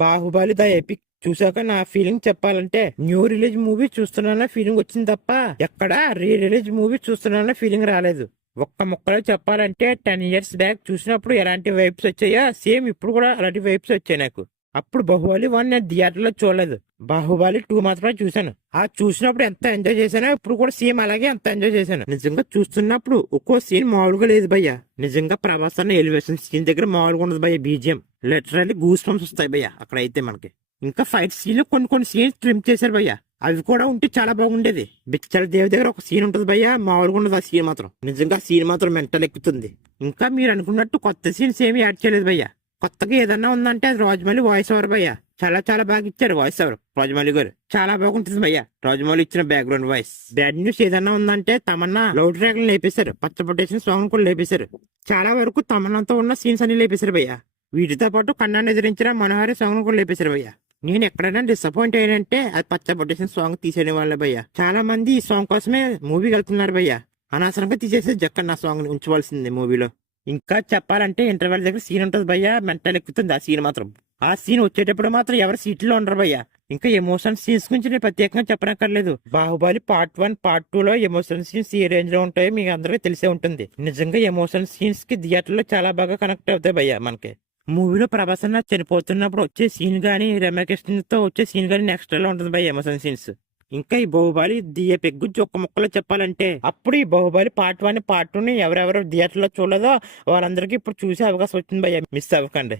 Baahubali the epic చూసాక నా feeling చెప్పాలంటే న్యూ రిలీజ్ మూవీ చూస్తున్నానన్న ఫీలింగ్ వచ్చింది తప్ప ఎక్కడ రీ రిలీజ్ మూవీ చూస్తున్నానన్న ఫీలింగ్ రాలేదు. ఒక్క ముక్కలో చెప్పాలంటే 10 years బ్యాక్ చూసినప్పుడు ఎలాంటి వైబ్స్ వచ్చాయో సేమ్ ఇప్పుడు కూడా అలాంటి వైబ్స్ వచ్చాయి నాకు. అప్పుడు బాహుబలి 1 నేను థియేటర్లో చూడలేదు, బాహుబలి 2 మాత్రమే చూశాను. ఆ చూసినప్పుడు ఎంత ఎంజాయ్ చేశానో ఇప్పుడు కూడా సేమ్ అలాగే ఎంత ఎంజాయ్ చేశాను. నిజంగా చూస్తున్నప్పుడు ఒక్కో సీన్ మామూలుగా లేదు భయ్య. నిజంగా ప్రభాస్ అన్న ఎలివేషన్ సీన్ దగ్గర మామూలుగా ఉండదు భయ్య. బీజిఎం లిటరల్లీ గూస్ బంప్స్ వస్తాయి భయ్య అక్కడ అయితే మనకి. ఇంకా ఫైట్ సీన్ కొన్ని సీన్స్ ట్రిమ్ చేశారు భయ్య, అవి కూడా ఉంటే చాలా బాగుండేది. బిచ్చల దేవి దగ్గర ఒక సీన్ ఉంటుంది భయ్య, మామూలుగా ఉండదు ఆ సీన్ మాత్రం. నిజంగా సీన్ మాత్రం మెంటల్ ఎక్కుతుంది. ఇంకా మీరు అనుకున్నట్టు కొత్త సీన్స్ ఏమి యాడ్ చేయలేదు భయ్య. కొత్తగా ఏదన్నా ఉందంటే అది రాజమౌళి వాయిస్ ఓవర్ భయ్య. చాలా చాలా బాగా ఇచ్చారు వాయిస్ ఓవర్ రాజమౌళి గారు, చాలా బాగుంటుంది భయ్య రాజమౌళి ఇచ్చిన బ్యాక్గ్రౌండ్ వాయిస్. బ్యాడ్ న్యూస్ ఏదన్నా ఉందంటే తమన్నా లౌడ్ ట్రాక్ లేపేశారు, పచ్చపొటేషన్ సాంగ్ కూడా లేపేశారు. చాలా వరకు తమన్నాతో ఉన్న సీన్స్ అన్ని లేపేశారు భయ్య. వీటితో పాటు కన్నాన్ని ఎదిరించిన మనోహరి సాంగ్ కూడా లేపేశారు భయ్య. నేను ఎక్కడైనా డిసప్పాయింట్ అయ్యానంటే అది పచ్చపొటేషన్ సాంగ్ తీసేయడం వల్ల భయ్య. చాలా మంది ఈ సాంగ్ కోసమే మూవీకి వెళ్తున్నారు భయ్య. అనవసరంగా తీసేసి జక్కన్న సాంగ్ ని ఉంచవలసింది మూవీలో. ఇంకా చెప్పాలంటే ఇంటర్వెల్ దగ్గర సీన్ ఉంటుంది భయ్య, మెంటల్ ఎక్కుతుంది ఆ సీన్ మాత్రం. ఆ సీన్ వచ్చేటప్పుడు మాత్రం ఎవరు సీట్లో ఉండరు భయ్య. ఇంకా ఎమోషన్ సీన్స్ గురించి నేను ప్రత్యేకంగా చెప్పనక్కర్లేదు. బాహుబలి పార్ట్ 1 పార్ట్ 2 లో ఎమోషన్ సీన్స్ ఏ రేంజ్ లో ఉంటాయో మీకు అందరికీ తెలిసే ఉంటుంది. నిజంగా ఎమోషన్ సీన్స్ కి థియేటర్ లో చాలా బాగా కనెక్ట్ అవుతాయి భయ్య మనకి. మూవీలో ప్రభాస్ అన్న చనిపోతున్నప్పుడు వచ్చే సీన్ గానీ రమ్యకృష్ణతో వచ్చే సీన్ గానీ నెక్స్ట్ లో ఉంటుంది భయ్య ఎమోషన్ సీన్స్. ఇంకా ఈ బాహుబలి దియపెగ్ గురించి ఒక్క ముక్కలో చెప్పాలంటే అప్పుడు ఈ బాహుబలి పార్ట్ 1 పార్ట్ 2 ని ఎవరెవరు థియేటర్ లో చూడలేదో వాళ్ళందరికీ ఇప్పుడు చూసే అవకాశం వచ్చింది భయ్య. మిస్ అవ్వకండి,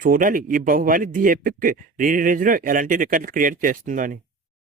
చూడాలి ఈ Baahubali the epic re release లో ఎలాంటి రికార్డులు క్రియేట్ చేస్తుందో అని.